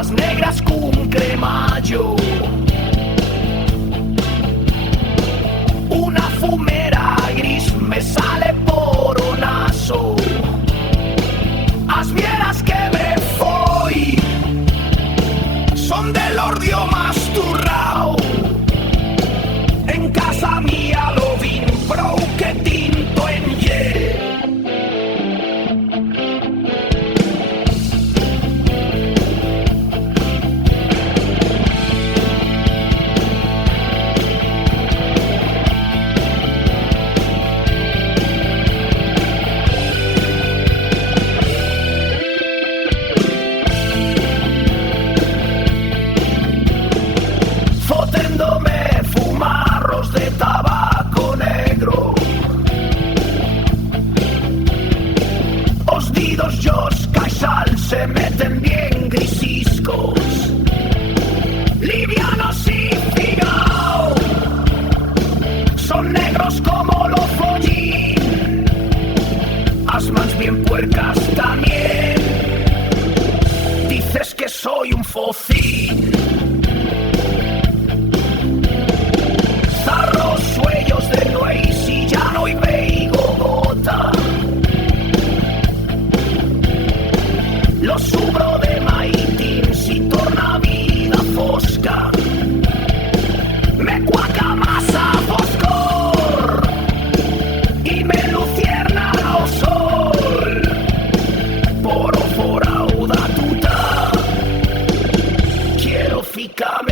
más negras que un cremayo. Una fumera gris me sale por un aso. As vieras que me foi son del ordio más turrao. En casa mía lo vin prou que tinto en ye. Foténdome fumarros de tabaco negro. Os didos yos caixal se meten bien grisiscos, livianos y figao. Son negros como lo follín, as mans bien puercas también. Dices que soy un focín. Zarros sueños de nuez y ya no hay veigo gota. Lo subro de maitins y torna vida fosca. Me cuaca masa foscor y me lucierna ao sol. Por forauda tuta quiero ficarme